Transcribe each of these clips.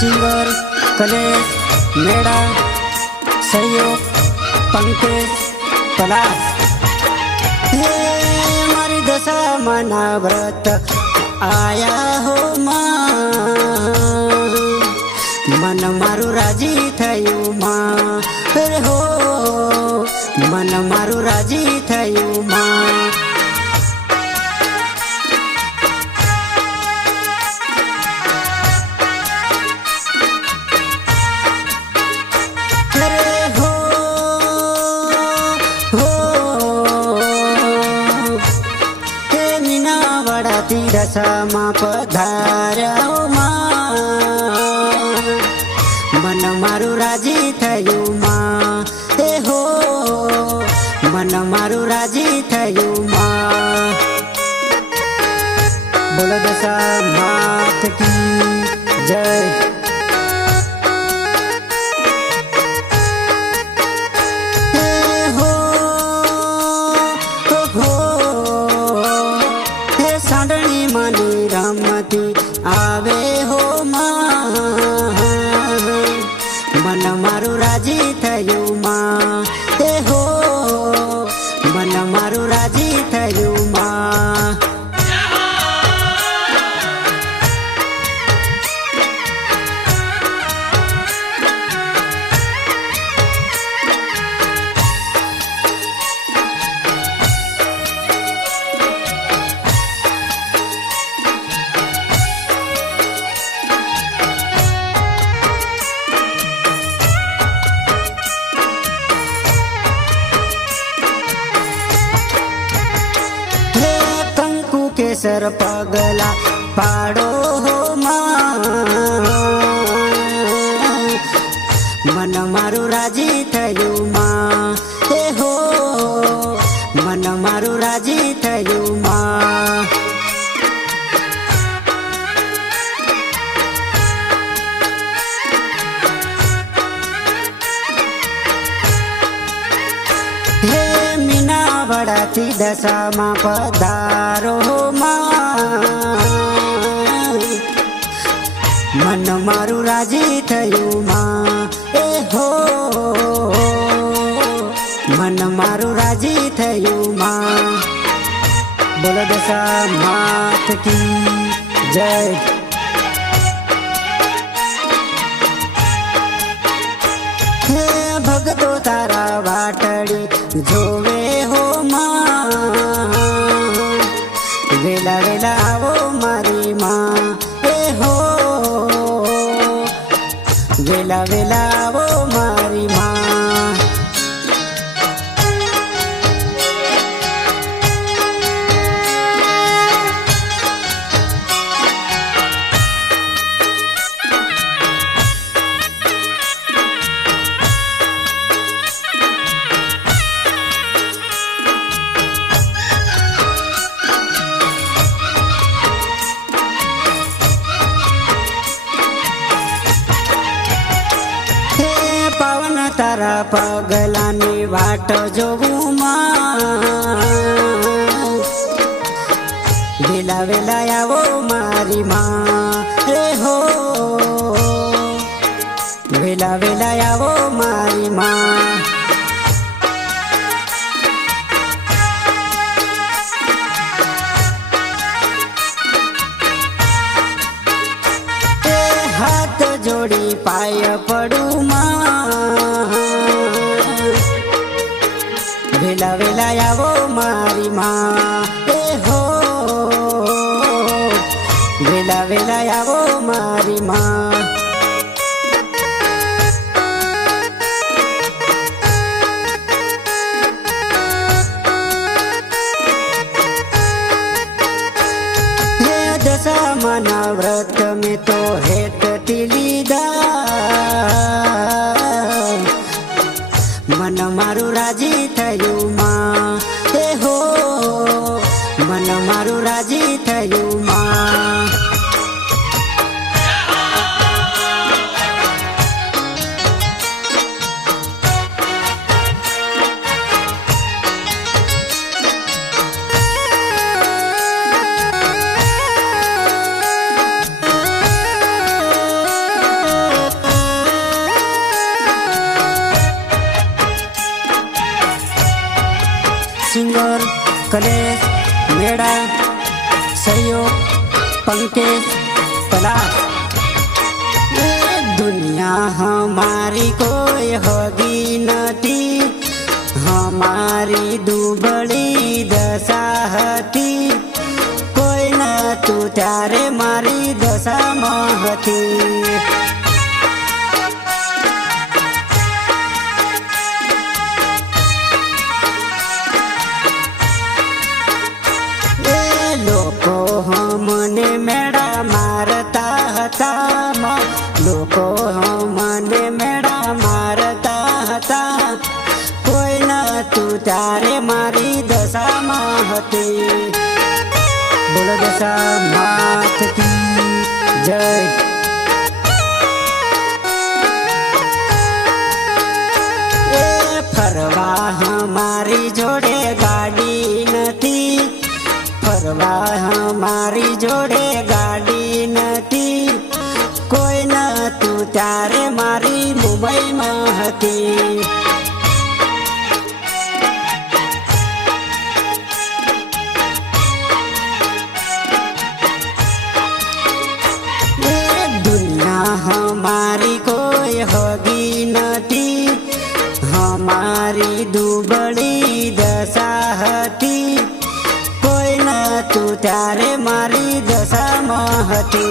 Singer कलेश मेड़ा सहयोग पंकज पलास। हे मारी दशा मना व्रत आया हो मां, मन मारू राजी थयु मां, हो मन मारू राजी थयु मां। दशा पधार्यो मां, मन मारू राजी थयु मां, हे हो मन मारू राजी थयु मां। बोलो दशा मात की जय। आवे हो मां, मन मारू राजी थयु मां, हे हो मन मारू राजी थयु मां। केसर पगला पाड़ो हो मां, मन मारू राजी थयु मां, हे हो मन मारू राजी थयु मां। हे मीना वड़ाती दशा मां पधारो मां, मन मारू राजी थयु मां, ए हो मन मारू राजी थयु मां। बोलो दशा मात की जय। हे भगतो तारा वाटड़ी जोवे हो मां, वेला वेला आवो मारी मां, ए हो वेला वेला आवो मारी मां। तारा पगलानी वाट जोवू मां, वेला वेला आवो मारी मां, हे हो वेला वेला आवो मारी मां। हाथ जोड़ी पाय पड़ू मां, वेला वेला आवो मारी मां, ए हो वेला वेला आवो मारी मां। हे दशा मना व्रत में तो हेत लीधा, मन मारू राजी थयु मां, हे हो मन मारू राजी थयु मां। कलेश मेड़ा सहयोग पंकज पलाश। दुनिया हमारी कोई होगी नती, हमारी दुबड़ी दशा हती, कोई न तू त्यारे मारी दशा महती। लोको हमने मेड़ा मारता हता, लोको हमने मेड़ा मारता हता, कोई न तू तारे मारी दशा महती। बोलो दशा मात की जय। फरवा हमारी जोड़े गाड़ी नथी, फरवा हमारी जोड़े गाड़ी नथी, कोई न तू त्यारे मारी मुंबई महती। दुनिया हमारी कोई होगी नती, हमारी दुबड़ी दशा हती, कोई न तू त्यारे मारी दशा महती।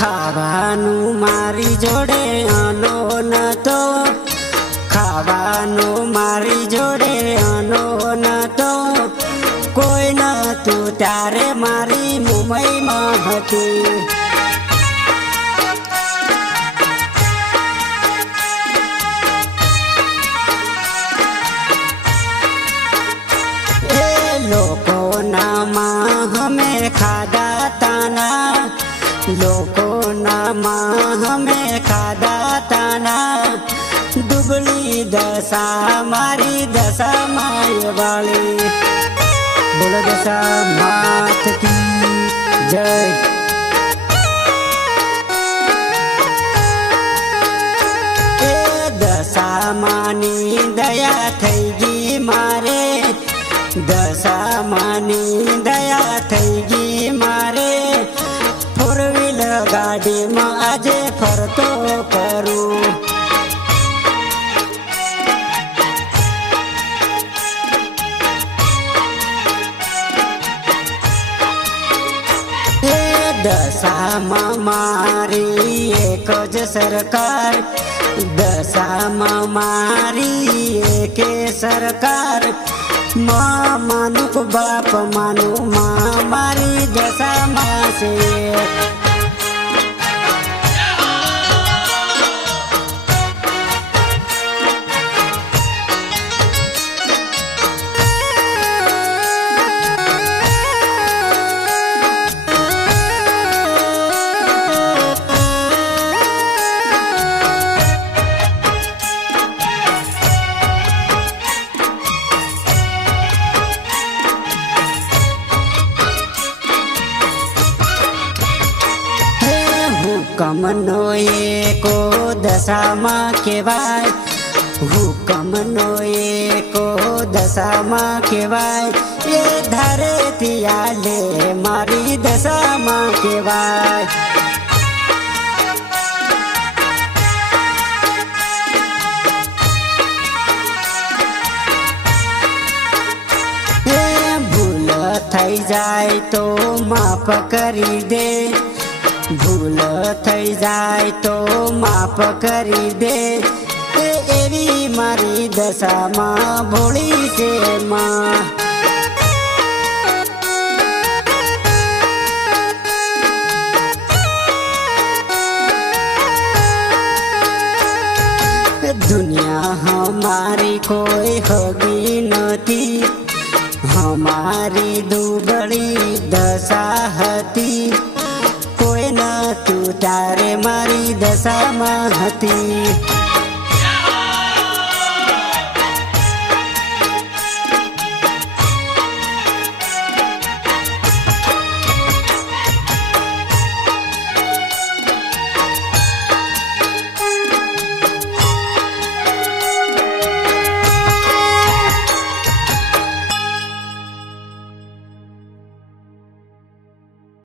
ખાવાનું મારી જોડે આનો નતો, ખાવાનું મારી જોડે આનો નતો, કોઈ નતું ત્યારે મારી મુંબઈમાં હતી। એ લોકોના માં અમે ખાધા તાના, लोकोना माँ हमें खादा ताना, दुबली दशा मारी दशा माय वाली। बोलो दशा मात की जय। ए दशा मानी दया थईगी मारे, दशा मानी दया थईगी मारे, फोर व्हीलर गाड़ी में आजे फरतो करूं। दशा मारी एक ज सरकार, दशा मारी एक सरकार, माँ मानु को बाप मानु, माँ मारी दशा माँ से। हुकमनो एको दशा माँ केवाय, हुकमनो एको दशा माँ केवाय, ये धरे तियाले मारी दशा माँ केवाय। भूल थई जाए तो माफ करी दे, भूल थई जाए तो माफ करी दे, एवी मारी दशा माँ भोली से माँ। दुनिया हमारी कोई होगी नती, हमारी મારી દુબળી દશા હતી કોઈ નતું તારે મારી દશામાં હતી।